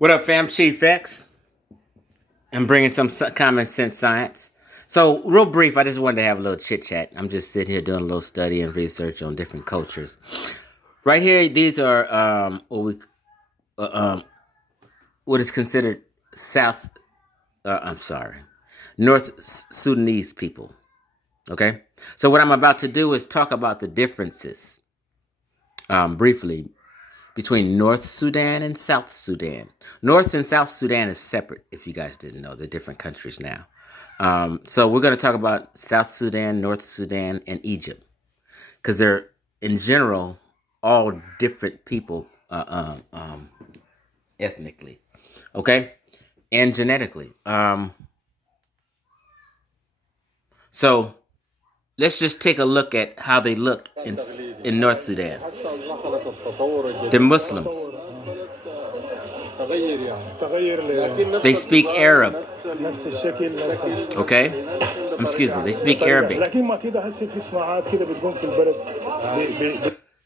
What up, fam? Chief X. I'm bringing some common sense science. So, real brief, I just wanted to have a little chit chat. I'm just sitting here doing a little study and research on different cultures. Right here, these are what is considered South. I'm sorry, North Sudanese people. Okay, so what I'm about to do is talk about the differences briefly between North Sudan and South Sudan. North and South Sudan is separate, if you guys didn't know. They're different countries now. So we're going to talk about South Sudan, North Sudan, and Egypt because they're, in general, all different people ethnically, okay, and genetically. So let's just take a look at how they look in North Sudan. They're Muslims. They speak Arab. Okay? Excuse me, they speak Arabic.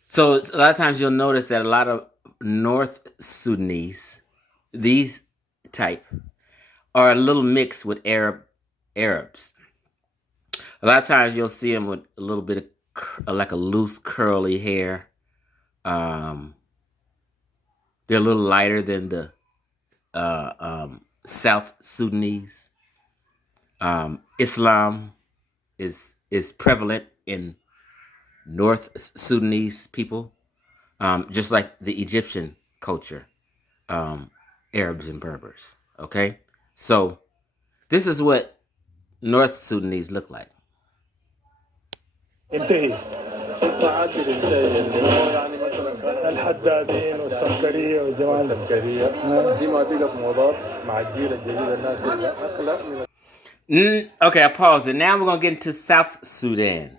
So a lot of times you'll notice that a lot of North Sudanese, these type, are a little mixed with Arabs. A lot of times you'll see them with a little bit of like a loose curly hair. They're a little lighter than the South Sudanese. Islam is prevalent in North Sudanese people, just like the Egyptian culture, Arabs and Berbers. Okay, so this is what North Sudanese look like. الحدادين والسكريه والجمال دي ما بقت موضات مع الجيل الجديد الناس اقلق من. Okay, I paused it. Now we're gonna get into South Sudan,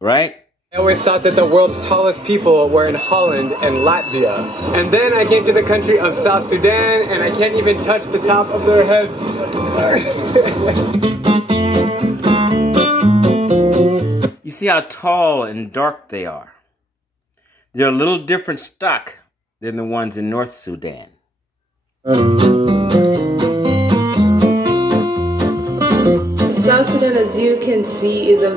right? I always thought that the world's tallest people were in Holland and Latvia. And then I came to the country of South Sudan and I can't even touch the top of their heads. You see how tall and dark they are. They're a little different stock than the ones in North Sudan. South Sudan, as you can see, is a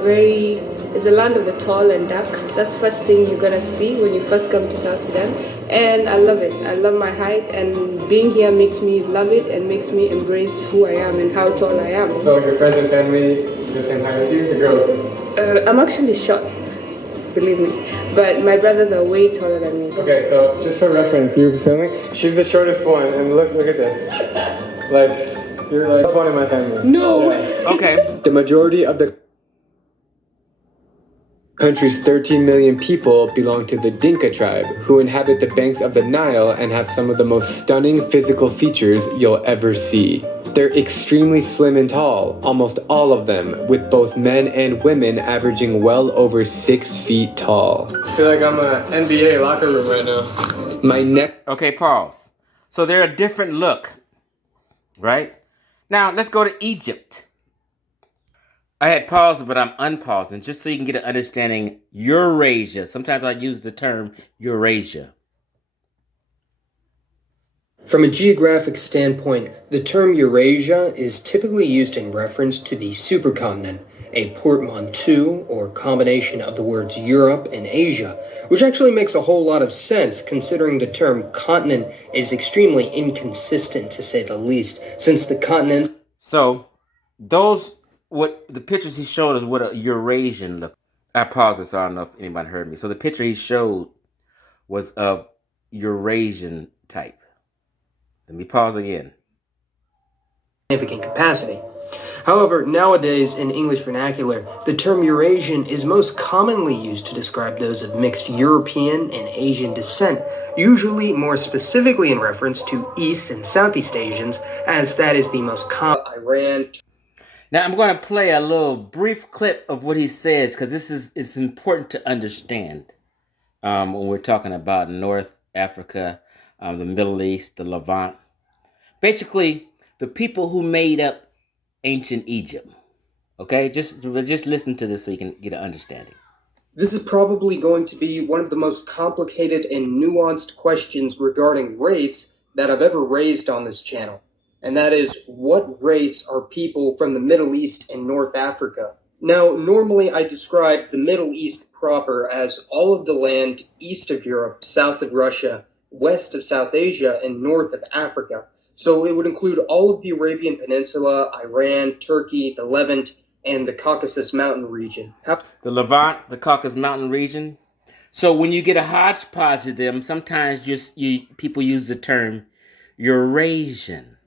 land of the tall and dark. That's first thing you're gonna see when you first come to South Sudan, and I love it. I love my height, and being here makes me love it and makes me embrace who I am and how tall I am. So your friends and family the same height as you, the girls? I'm actually short, believe me, but my brothers are way taller than me. Okay, so just for reference, you filming? She's the shortest one, and look at this. Like, you're like one in my family. No. Yeah. Okay. The majority of the country's 13 million people belong to the Dinka tribe, who inhabit the banks of the Nile and have some of the most stunning physical features you'll ever see. They're extremely slim and tall, almost all of them, with both men and women averaging well over 6 feet tall. I feel like I'm an NBA locker room right now. My neck. Okay, pause. So they're a different look, right? Now let's go to Egypt. I had paused, but I'm unpausing just so you can get an understanding. Eurasia. Sometimes I use the term Eurasia. From a geographic standpoint, the term Eurasia is typically used in reference to the supercontinent, a portmanteau or combination of the words Europe and Asia, which actually makes a whole lot of sense considering the term continent is extremely inconsistent to say the least, since the continents... So, what the pictures he showed us what a Eurasian look. I paused it so I don't know if anybody heard me. So the picture he showed was of Eurasian type. Let me pause again. Significant capacity. However, nowadays in English vernacular, the term Eurasian is most commonly used to describe those of mixed European and Asian descent, usually more specifically in reference to East and Southeast Asians, as that is the most common. Iran. Now I'm going to play a little brief clip of what he says because it's important to understand when we're talking about North Africa, the Middle East, the Levant. Basically, the people who made up ancient Egypt. Okay, just listen to this so you can get an understanding. This is probably going to be one of the most complicated and nuanced questions regarding race that I've ever raised on this channel, and that is, what race are people from the Middle East and North Africa? Now, normally I describe the Middle East proper as all of the land east of Europe, south of Russia, west of South Asia, and north of Africa. So it would include all of the Arabian Peninsula, Iran, Turkey, the Levant, and the Caucasus Mountain region. The Levant, the Caucasus Mountain region. So when you get a hodgepodge of them, sometimes people use the term Eurasian.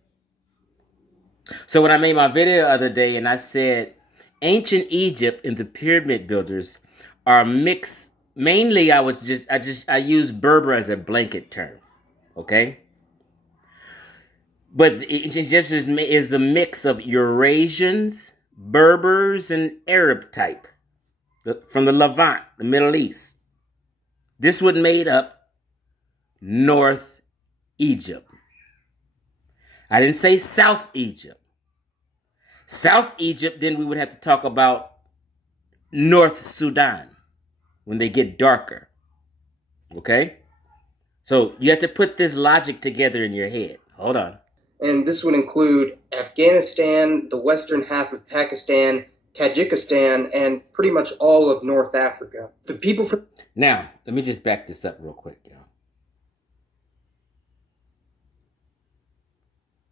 So when I made my video the other day and I said ancient Egypt and the pyramid builders are mixed, mainly I use Berber as a blanket term, okay? But the ancient Egyptians is a mix of Eurasians, Berbers, and Arab type from the Levant, the Middle East. This would made up North Egypt. I didn't say South Egypt. South Egypt, then we would have to talk about North Sudan when they get darker. Okay? So you have to put this logic together in your head. Hold on. And this would include Afghanistan, the western half of Pakistan, Tajikistan, and pretty much all of North Africa. The people from... Now, let me just back this up real quick, y'all.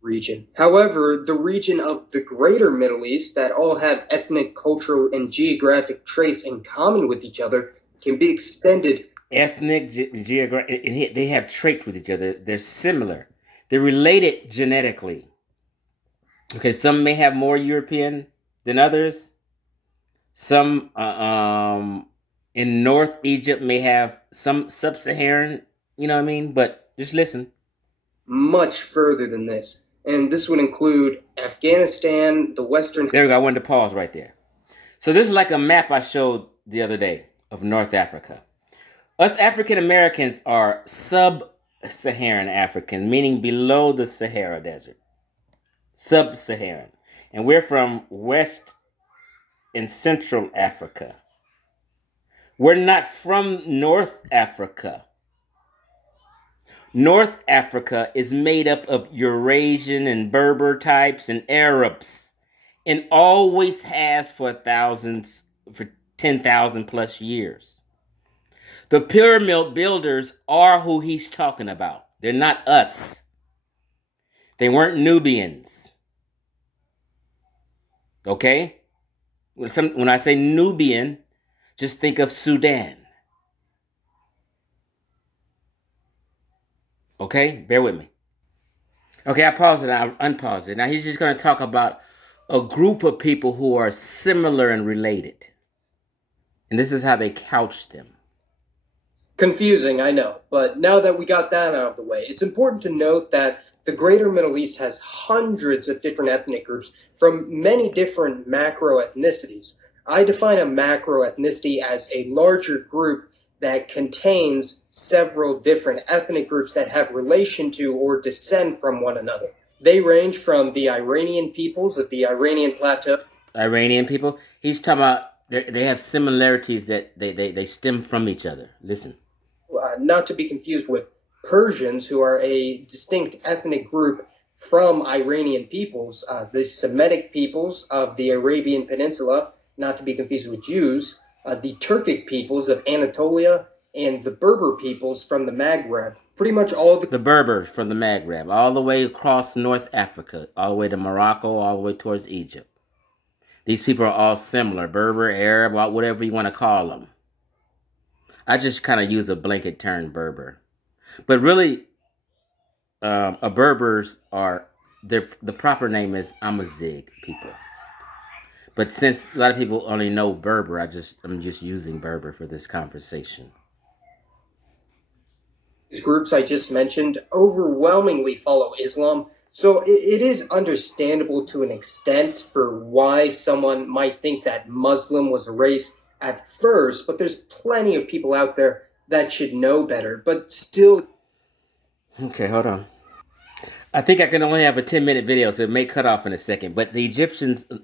Region. However, the region of the greater Middle East that all have ethnic, cultural, and geographic traits in common with each other can be extended. Ethnic, geographic, they have traits with each other. They're similar. They're related genetically. Okay, some may have more European than others. Some in North Egypt may have some sub-Saharan, you know what I mean? But just listen. Much further than this. And this would include Afghanistan, the western... There we go, I wanted to pause right there. So this is like a map I showed the other day of North Africa. Us African Americans are sub-Saharan African, meaning below the Sahara Desert. Sub-Saharan. And we're from West and Central Africa. We're not from North Africa. North Africa is made up of Eurasian and Berber types and Arabs, and always has for 10,000 plus years. The pyramid builders are who he's talking about. They're not us. They weren't Nubians. Okay? When I say Nubian, just think of Sudan. Okay? Bear with me. Okay, I paused it. I unpaused it. Now he's just going to talk about a group of people who are similar and related. And this is how they couch them. Confusing, I know. But now that we got that out of the way, it's important to note that the greater Middle East has hundreds of different ethnic groups from many different macro ethnicities. I define a macro ethnicity as a larger group that contains several different ethnic groups that have relation to or descend from one another. They range from the Iranian peoples of the Iranian plateau. Iranian people? He's talking about they have similarities that they stem from each other. Listen. Not to be confused with Persians, who are a distinct ethnic group from Iranian peoples, the Semitic peoples of the Arabian Peninsula, not to be confused with Jews, the Turkic peoples of Anatolia, and the Berber peoples from the Maghreb. Pretty much all the Berbers from the Maghreb, all the way across North Africa, all the way to Morocco, all the way towards Egypt. These people are all similar, Berber, Arab, whatever you want to call them. I just kind of use a blanket term, Berber. But really, a Berbers are, the proper name is Amazigh people. But since a lot of people only know Berber, I'm just using Berber for this conversation. These groups I just mentioned overwhelmingly follow Islam, so it is understandable to an extent for why someone might think that Muslim was a race at first, but there's plenty of people out there that should know better, but still... Okay, hold on. I think I can only have a 10-minute video, so it may cut off in a second, but the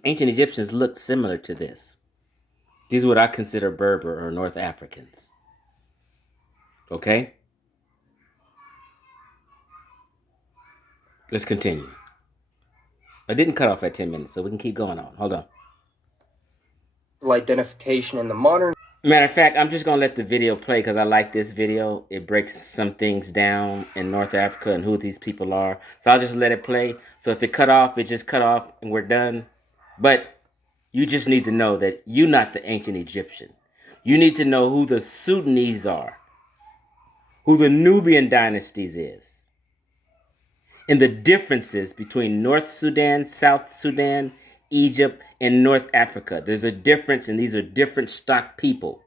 ancient Egyptians looked similar to this. These are what I consider Berber or North Africans. Okay? Let's continue. I didn't cut off at 10 minutes, so we can keep going on. Hold on. Identification in the modern. Matter of fact, I'm just going to let the video play because I like this video. It breaks some things down in North Africa and who these people are. So I'll just let it play. So if it cut off, it just cut off and we're done. But you just need to know that you're not the ancient Egyptian. You need to know who the Sudanese are, who the Nubian dynasties is, and the differences between North Sudan, South Sudan, Egypt, and North Africa. There's a difference, and these are different stock people.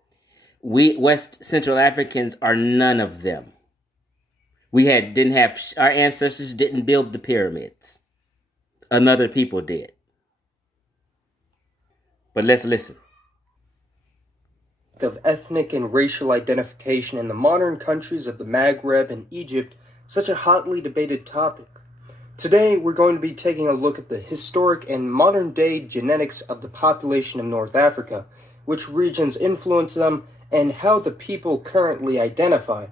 We West Central Africans are none of them. Our ancestors didn't build the pyramids. Another people did. But let's listen. Of ethnic and racial identification in the modern countries of the Maghreb and Egypt, such a hotly debated topic. Today, we're going to be taking a look at the historic and modern-day genetics of the population of North Africa, which regions influence them, and how the people currently identify.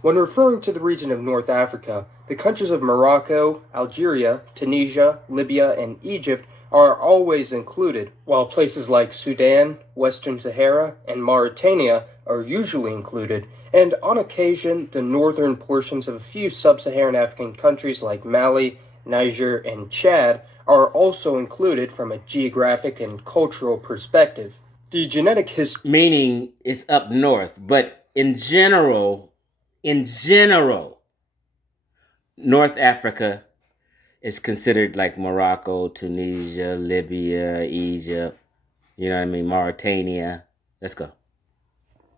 When referring to the region of North Africa, the countries of Morocco, Algeria, Tunisia, Libya, and Egypt are always included, while places like Sudan, Western Sahara, and Mauritania are usually included, and on occasion the northern portions of a few sub-Saharan African countries like Mali, Niger, and Chad are also included from a geographic and cultural perspective. The genetic history... Meaning it's up north, but in general, North Africa is considered like Morocco, Tunisia, Libya, Egypt, you know what I mean, Mauritania. Let's go.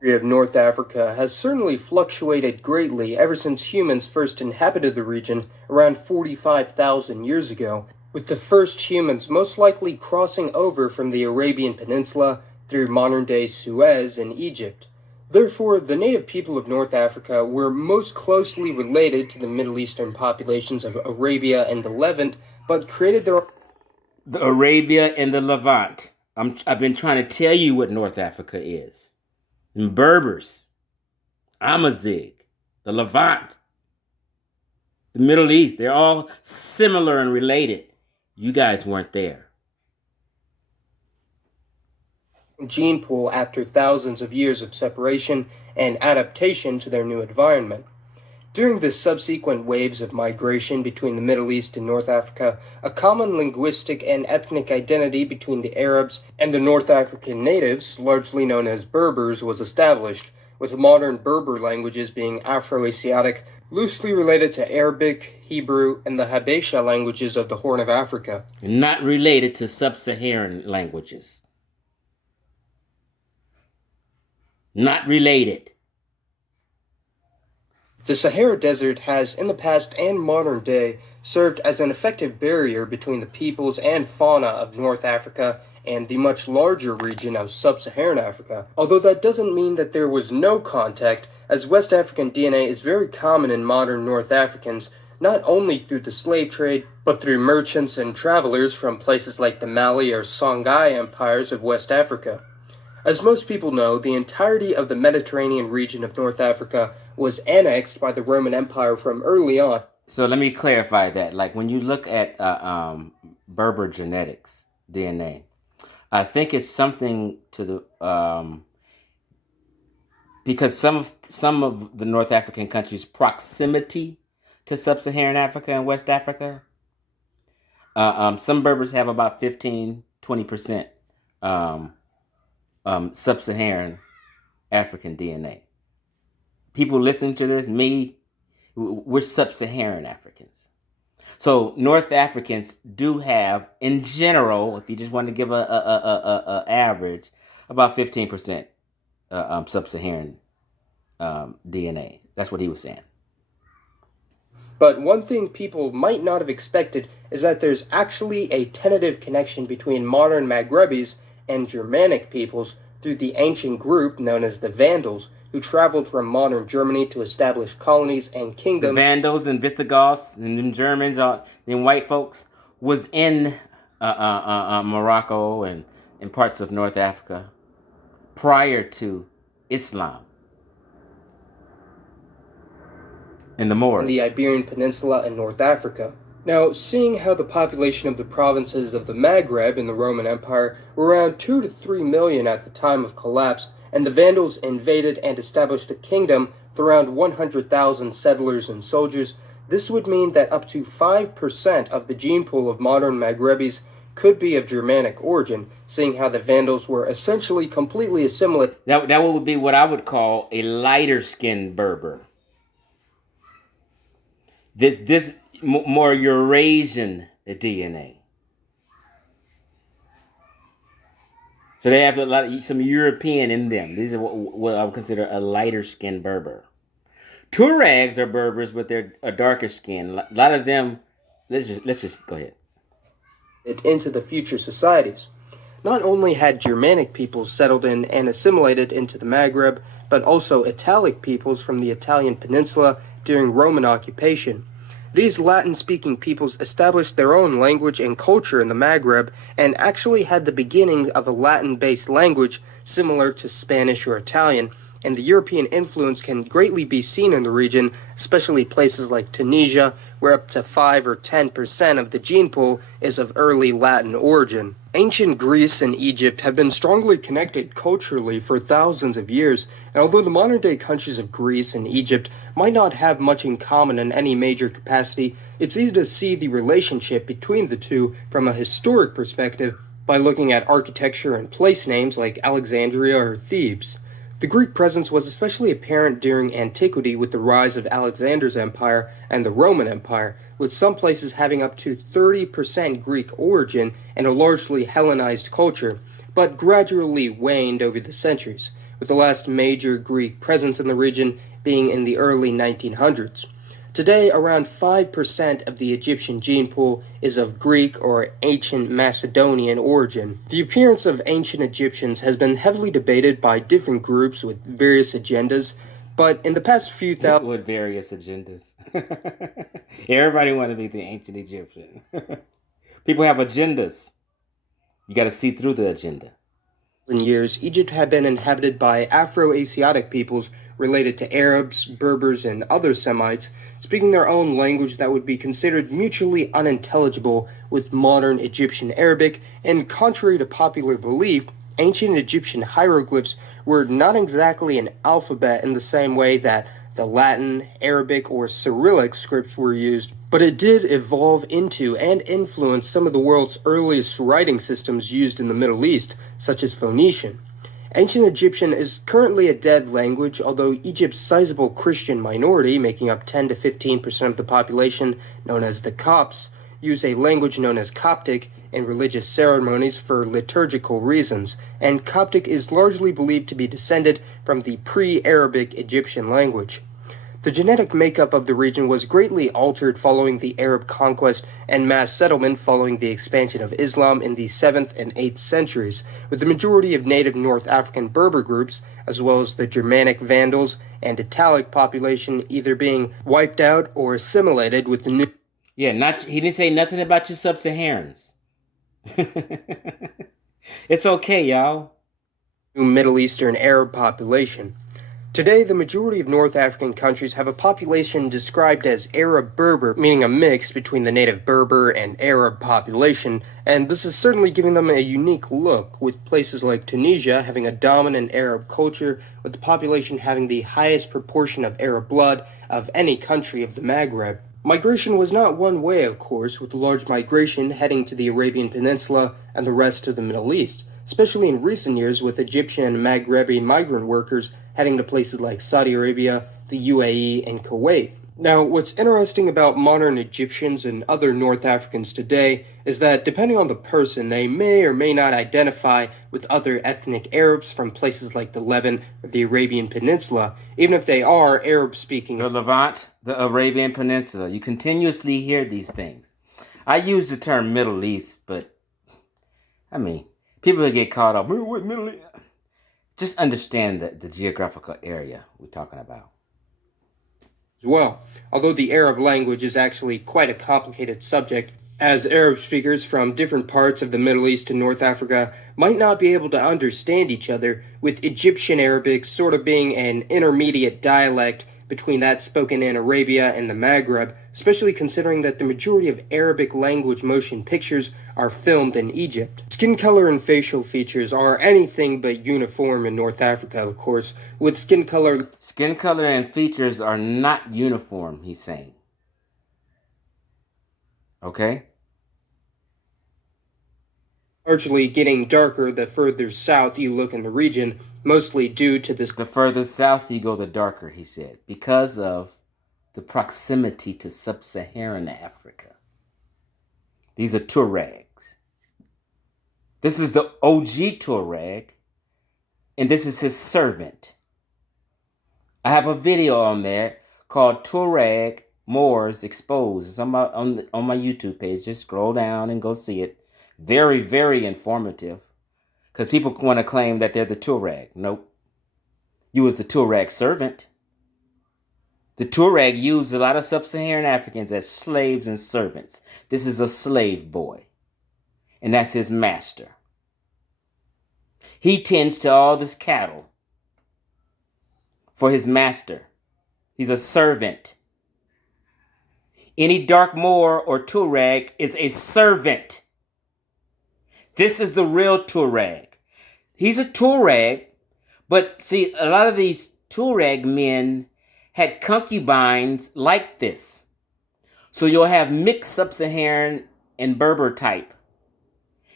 Of North Africa has certainly fluctuated greatly ever since humans first inhabited the region around 45,000 years ago, with the first humans most likely crossing over from the Arabian Peninsula through modern-day Suez in Egypt. Therefore, the native people of North Africa were most closely related to the Middle Eastern populations of Arabia and the Levant, but created their... The Arabia and the Levant. I've been trying to tell you what North Africa is. And Berbers, Amazigh, the Levant, the Middle East, they're all similar and related. You guys weren't there. Gene pool after thousands of years of separation and adaptation to their new environment. During the subsequent waves of migration between the Middle East and North Africa, a common linguistic and ethnic identity between the Arabs and the North African natives, largely known as Berbers, was established, with modern Berber languages being Afro-Asiatic, loosely related to Arabic, Hebrew, and the Habesha languages of the Horn of Africa. Not related to sub-Saharan languages. Not related. The Sahara Desert has, in the past and modern day, served as an effective barrier between the peoples and fauna of North Africa and the much larger region of sub-Saharan Africa. Although that doesn't mean that there was no contact, as West African DNA is very common in modern North Africans, not only through the slave trade, but through merchants and travelers from places like the Mali or Songhai empires of West Africa. As most people know, the entirety of the Mediterranean region of North Africa was annexed by the Roman Empire from early on. So let me clarify that. Like when you look at Berber genetics, DNA, I think it's something to the because some of the North African countries' proximity to sub-Saharan Africa and West Africa. Some Berbers have about 15-20% sub-Saharan African DNA. People listening to this, we're sub-Saharan Africans. So North Africans do have, in general, if you just want to give a average, about 15% sub-Saharan DNA. That's what he was saying. But one thing people might not have expected is that there's actually a tentative connection between modern Maghrebis and Germanic peoples through the ancient group known as the Vandals, who traveled from modern Germany to establish colonies and kingdoms. The Vandals and Visigoths and them Germans, them white folks, was in Morocco and in parts of North Africa prior to Islam. And the Moors. On the Iberian Peninsula and North Africa. Now, seeing how the population of the provinces of the Maghreb in the Roman Empire were around 2 to 3 million at the time of collapse, and the Vandals invaded and established a kingdom with around 100,000 settlers and soldiers, this would mean that up to 5% of the gene pool of modern Maghrebis could be of Germanic origin, seeing how the Vandals were essentially completely assimilated. That would be what I would call a lighter skinned Berber. This more Eurasian DNA. So they have some European in them. These are what I would consider a lighter skinned Berber. Tuaregs are Berbers, but they're a darker skin. A lot of them. Let's just go ahead. Into the future societies. Not only had Germanic peoples settled in and assimilated into the Maghreb, but also Italic peoples from the Italian peninsula during Roman occupation. These Latin-speaking peoples established their own language and culture in the Maghreb and actually had the beginnings of a Latin-based language similar to Spanish or Italian, and the European influence can greatly be seen in the region, especially places like Tunisia, where up to 5 or 10% of the gene pool is of early Latin origin. Ancient Greece and Egypt have been strongly connected culturally for thousands of years, and although the modern-day countries of Greece and Egypt might not have much in common in any major capacity, it's easy to see the relationship between the two from a historic perspective by looking at architecture and place names like Alexandria or Thebes. The Greek presence was especially apparent during antiquity with the rise of Alexander's empire and the Roman Empire, with some places having up to 30% Greek origin and a largely Hellenized culture, but gradually waned over the centuries, with the last major Greek presence in the region being in the early 1900s. Today, around 5% of the Egyptian gene pool is of Greek or ancient Macedonian origin. The appearance of ancient Egyptians has been heavily debated by different groups with various agendas, but in the past few thousand... With various agendas. Everybody want to be the ancient Egyptian. People have agendas. You got to see through the agenda. years, Egypt had been inhabited by Afro-Asiatic peoples related to Arabs, Berbers, and other Semites, speaking their own language that would be considered mutually unintelligible with modern Egyptian Arabic, and contrary to popular belief, ancient Egyptian hieroglyphs were not exactly an alphabet in the same way that the Latin, Arabic, or Cyrillic scripts were used, but it did evolve into and influence some of the world's earliest writing systems used in the Middle East, such as Phoenician. Ancient Egyptian is currently a dead language, although Egypt's sizable Christian minority, making up 10 to 15% of the population, known as the Copts, use a language known as Coptic in religious ceremonies for liturgical reasons, and Coptic is largely believed to be descended from the pre-Arabic Egyptian language. The genetic makeup of the region was greatly altered following the Arab conquest and mass settlement following the expansion of Islam in the 7th and 8th centuries, with the majority of native North African Berber groups, as well as the Germanic Vandals and Italic population either being wiped out or assimilated with the new... Yeah, he didn't say nothing about your sub-Saharans. It's okay, y'all. Middle Eastern Arab population. Today, the majority of North African countries have a population described as Arab Berber, meaning a mix between the native Berber and Arab population, and this is certainly giving them a unique look, with places like Tunisia having a dominant Arab culture, with the population having the highest proportion of Arab blood of any country of the Maghreb. Migration was not one way, of course, with the large migration heading to the Arabian Peninsula and the rest of the Middle East, especially in recent years with Egyptian and Maghrebi migrant workers heading to places like Saudi Arabia, the UAE, and Kuwait. Now, what's interesting about modern Egyptians and other North Africans today is that, depending on the person, they may or may not identify with other ethnic Arabs from places like the Levant or the Arabian Peninsula, even if they are Arab-speaking. The Levant, the Arabian Peninsula. You continuously hear these things. I use the term Middle East, but, I mean, people get caught up. What Middle East? Just understand the geographical area we're talking about. As well, although the Arab language is actually quite a complicated subject, as Arab speakers from different parts of the Middle East and North Africa might not be able to understand each other, with Egyptian Arabic sort of being an intermediate dialect between that spoken in Arabia and the Maghreb, especially considering that the majority of Arabic language motion pictures are filmed in Egypt. Skin color and facial features are anything but uniform in North Africa, of course, with skin color and features are not uniform, he's saying. Okay? largely getting darker the further south you look in the region, mostly due to this. The further south you go, the darker, he said, because of the proximity to sub-Saharan Africa. These are Tuaregs. This is the OG Tuareg, and this is his servant. I have a video on there called Tuareg Moors Exposed. It's on my YouTube page. Just scroll down and go see it. Very, very informative. Because people want to claim that they're the Tuareg. Nope. You was the Tuareg servant. The Tuareg used a lot of sub-Saharan Africans as slaves and servants. This is a slave boy. And that's his master. He tends to all this cattle for his master. He's a servant. Any dark Moor or Tuareg is a servant. This is the real Tuareg. He's a Tuareg, but see, a lot of these Tuareg men had concubines like this. So you'll have mixed sub-Saharan and Berber type.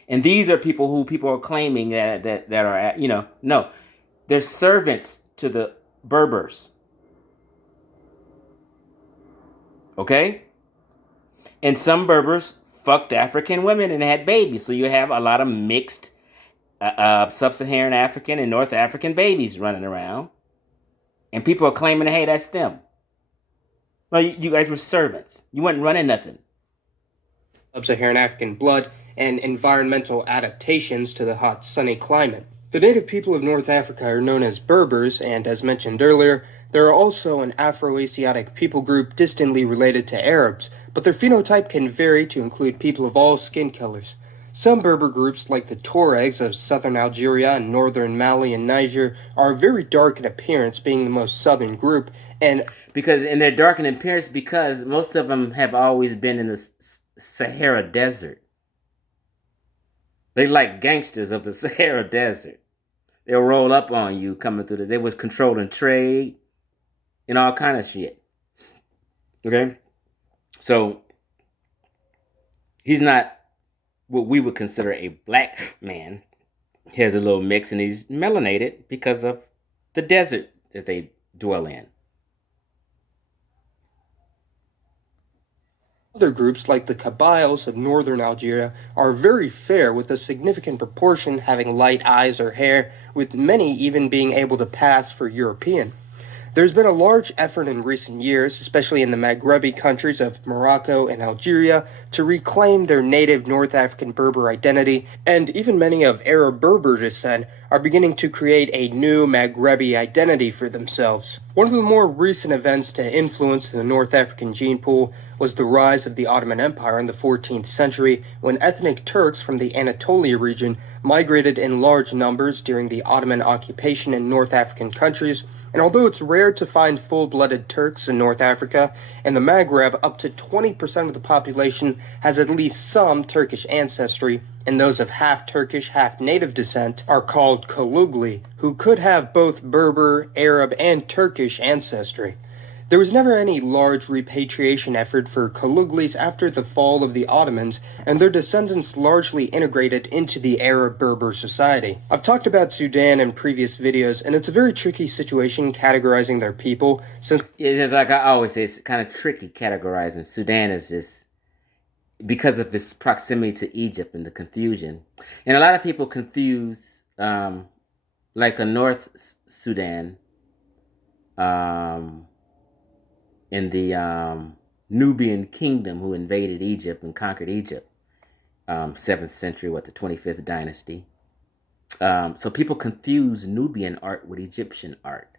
And these are people are claiming that are, no, they're servants to the Berbers. Okay? And some Berbers fucked African women and had babies. So you have a lot of mixed sub-Saharan African and North African babies running around. And people are claiming, hey, that's them. Well, you guys were servants. You weren't running nothing. Sub-Saharan African blood and environmental adaptations to the hot, sunny climate. The native people of North Africa are known as Berbers, and as mentioned earlier, there are also an Afro-Asiatic people group distantly related to Arabs, but their phenotype can vary to include people of all skin colors. Some Berber groups, like the Tuaregs of southern Algeria and northern Mali and Niger, are very dark in appearance, being the most southern group, and they're dark in appearance because most of them have always been in the Sahara Desert. They like gangsters of the Sahara Desert. They'll roll up on you coming through this. They was controlling trade and all kind of shit. Okay? So, he's not what we would consider a black man. He has a little mix and he's melanated because of the desert that they dwell in. Other groups, like the Kabyles of northern Algeria, are very fair, with a significant proportion having light eyes or hair, with many even being able to pass for European. There's been a large effort in recent years, especially in the Maghrebi countries of Morocco and Algeria, to reclaim their native North African Berber identity, and even many of Arab Berber descent are beginning to create a new Maghrebi identity for themselves. One of the more recent events to influence the North African gene pool was the rise of the Ottoman Empire in the 14th century, when ethnic Turks from the Anatolia region migrated in large numbers during the Ottoman occupation in North African countries. And although it's rare to find full-blooded Turks in North Africa, in the Maghreb, up to 20% of the population has at least some Turkish ancestry, and those of half Turkish, half native descent are called Kalugli, who could have both Berber, Arab, and Turkish ancestry. There was never any large repatriation effort for Kaluglis after the fall of the Ottomans, and their descendants largely integrated into the Arab Berber society. I've talked about Sudan in previous videos, and it's a very tricky situation categorizing their people, since it's like I always say, it's kind of tricky categorizing. Sudan is just because of its proximity to Egypt and the confusion. And a lot of people confuse like a North Sudan in the Nubian kingdom who invaded Egypt and conquered Egypt, 7th century, the 25th dynasty. So people confuse Nubian art with Egyptian art.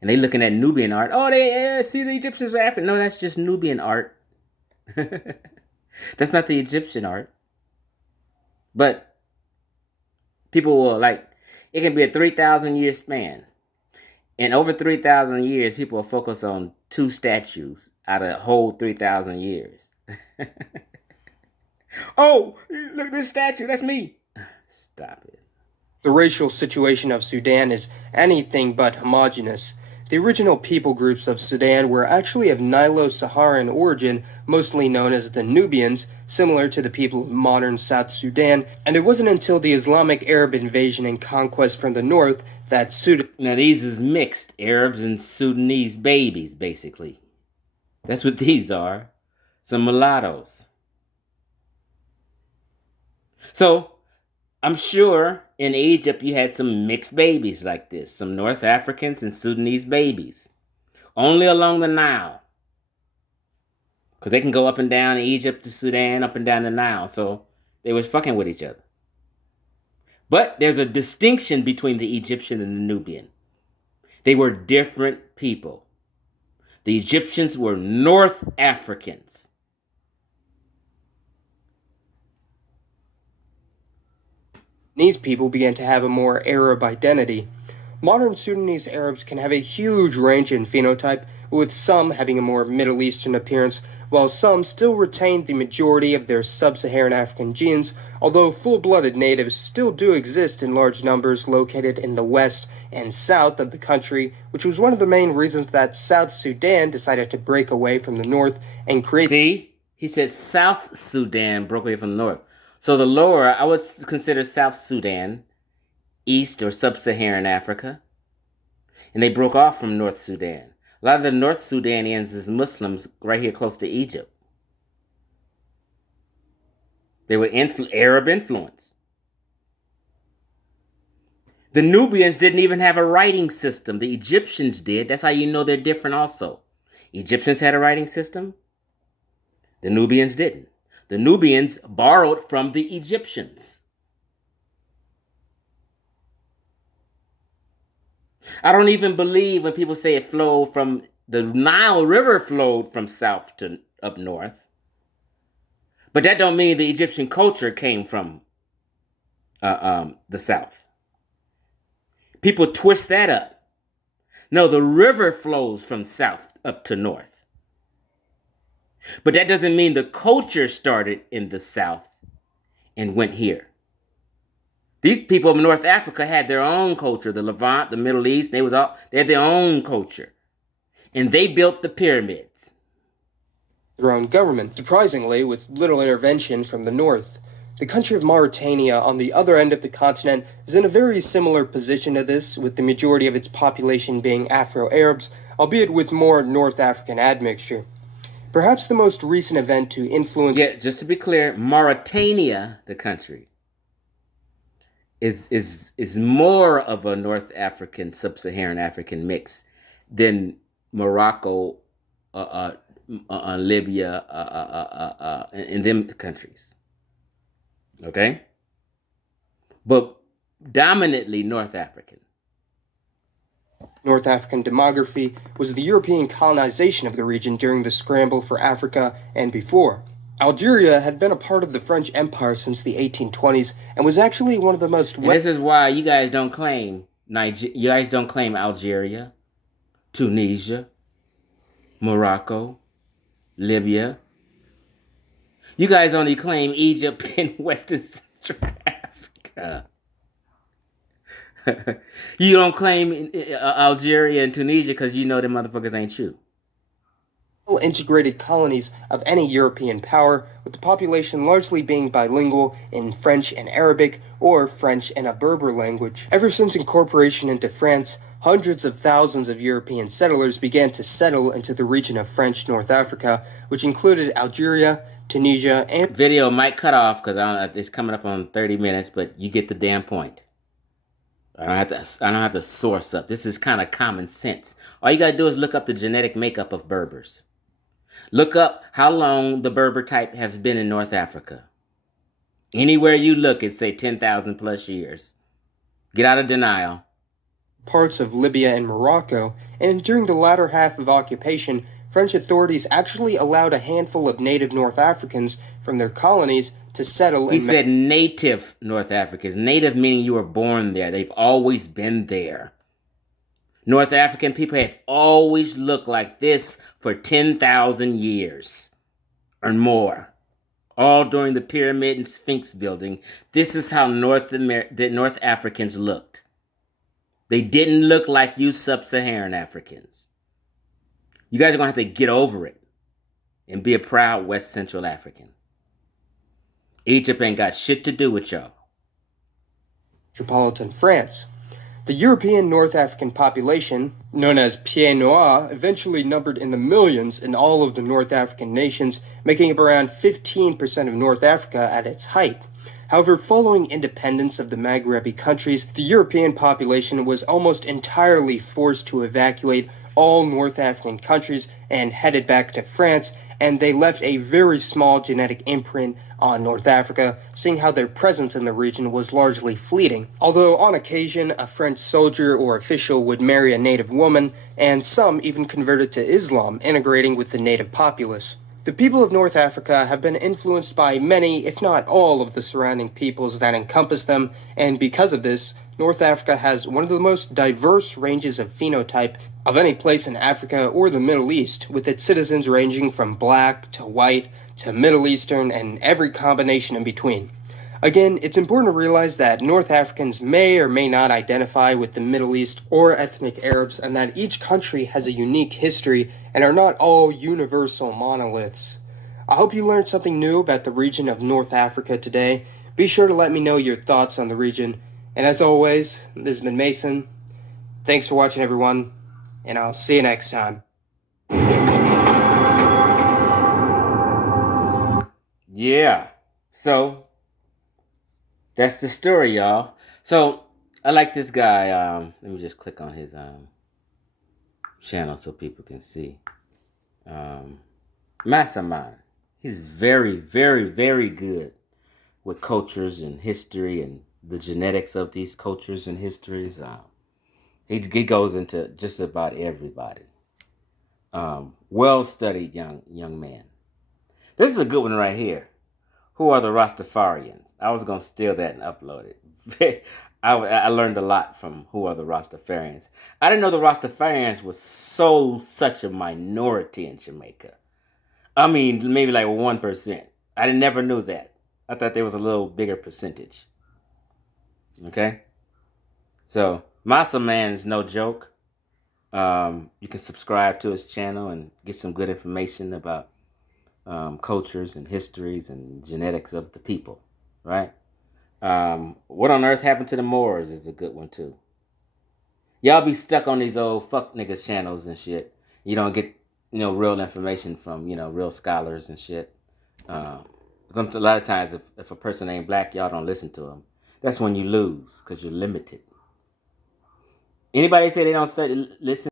And they looking at Nubian art, they see the Egyptians are African. No, that's just Nubian art. That's not the Egyptian art. But people will it can be a 3,000 year span. In over 3,000 years, people are focused on 2 statues out of a whole 3,000 years. Oh, look at this statue. That's me. Stop it. The racial situation of Sudan is anything but homogeneous. The original people groups of Sudan were actually of Nilo-Saharan origin, mostly known as the Nubians, similar to the people of modern South Sudan, and it wasn't until the Islamic Arab invasion and conquest from the north that Sudan... Now, these is mixed Arabs and Sudanese babies, basically. That's what these are. Some mulattoes. So, I'm sure in Egypt you had some mixed babies like this. Some North Africans and Sudanese babies. Only along the Nile. Because they can go up and down Egypt to Sudan, up and down the Nile. So, they were fucking with each other. But there's a distinction between the Egyptian and the Nubian. They were different people. The Egyptians were North Africans. These people began to have a more Arab identity. Modern Sudanese Arabs can have a huge range in phenotype, with some having a more Middle Eastern appearance, while some still retain the majority of their sub-Saharan African genes, although full-blooded natives still do exist in large numbers located in the west and south of the country, which was one of the main reasons that South Sudan decided to break away from the north and create... See? He said South Sudan broke away from the north. So the lower, I would consider South Sudan, East or Sub-Saharan Africa, and they broke off from North Sudan. A lot of the North Sudanians is Muslims right here close to Egypt. They were Arab influence. The Nubians didn't even have a writing system. The Egyptians did. That's how you know they're different also. Egyptians had a writing system. The Nubians didn't. The Nubians borrowed from the Egyptians. I don't even believe when people say it flowed from the Nile River flowed from south to up north. But that don't mean the Egyptian culture came from the south. People twist that up. No, the river flows from south up to north. But that doesn't mean the culture started in the south and went here. These people in North Africa had their own culture, the Levant, the Middle East, they had their own culture. And they built the pyramids. Their own government, surprisingly, with little intervention from the north. The country of Mauritania, on the other end of the continent, is in a very similar position to this, with the majority of its population being Afro-Arabs, albeit with more North African admixture. Perhaps the most recent event to influence... Yeah, just to be clear, Mauritania, the country, is more of a North African, Sub-Saharan African mix than Morocco, Libya, and them countries. Okay? But dominantly North African. North African demography was the European colonization of the region during the scramble for Africa and before. Algeria had been a part of the French Empire since the 1820s and was actually one of the most... And this is why you guys don't claim you guys don't claim Algeria, Tunisia, Morocco, Libya. You guys only claim Egypt and Western Central Africa. You don't claim Algeria and Tunisia because you know them motherfuckers ain't you. Integrated colonies of any European power, with the population largely being bilingual in French and Arabic, or French and a Berber language. Ever since incorporation into France, hundreds of thousands of European settlers began to settle into the region of French North Africa, which included Algeria, Tunisia, and... Video might cut off because it's coming up on 30 minutes, but you get the damn point. I don't have to source up. This is kind of common sense. All you gotta do is look up the genetic makeup of Berbers. Look up how long the Berber type has been in North Africa. Anywhere you look, it's say 10,000 plus years. Get out of denial. Parts of Libya and Morocco, and during the latter half of occupation, French authorities actually allowed a handful of native North Africans from their colonies to settle in... He said native North Africans. Native meaning you were born there. They've always been there. North African people have always looked like this for 10,000 years or more. All during the pyramid and Sphinx building, this is how the North Africans looked. They didn't look like you sub-Saharan Africans. You guys are going to have to get over it and be a proud West Central African. Egypt ain't got shit to do with y'all. Metropolitan France. The European North African population, known as Pieds Noirs, eventually numbered in the millions in all of the North African nations, making up around 15% of North Africa at its height. However, following independence of the Maghrebi countries, the European population was almost entirely forced to evacuate all North African countries and headed back to France, and they left a very small genetic imprint on North Africa, seeing how their presence in the region was largely fleeting. Although on occasion a French soldier or official would marry a native woman, and some even converted to Islam, integrating with the native populace. The people of North Africa have been influenced by many, if not all, of the surrounding peoples that encompass them, and because of this, North Africa has one of the most diverse ranges of phenotype of any place in Africa or the Middle East, with its citizens ranging from black to white to Middle Eastern and every combination in between. Again, it's important to realize that North Africans may or may not identify with the Middle East or ethnic Arabs, and that each country has a unique history and are not all universal monoliths. I hope you learned something new about the region of North Africa today. Be sure to let me know your thoughts on the region. And as always, this has been Mason. Thanks for watching, everyone, and I'll see you next time. Yeah. So that's the story, y'all. So I like this guy. Let me just click on his channel so people can see. Mastermind. He's very, very, very good with cultures and history and the genetics of these cultures and histories. He goes into just about everybody. Well-studied young man. This is a good one right here. Who are the Rastafarians? I was going to steal that and upload it. I learned a lot from Who Are the Rastafarians. I didn't know the Rastafarians was such a minority in Jamaica. I mean, maybe like 1%. I never knew that. I thought there was a little bigger percentage. Okay? So, Massa Man is no joke. You can subscribe to his channel and get some good information about cultures and histories and genetics of the people, right? What on Earth Happened to the Moors is a good one too. Y'all be stuck on these old fuck niggas channels and shit. You don't get, real information from, real scholars and shit. A lot of times if a person ain't black, y'all don't listen to them. That's when you lose, because you're limited. Anybody say they don't listen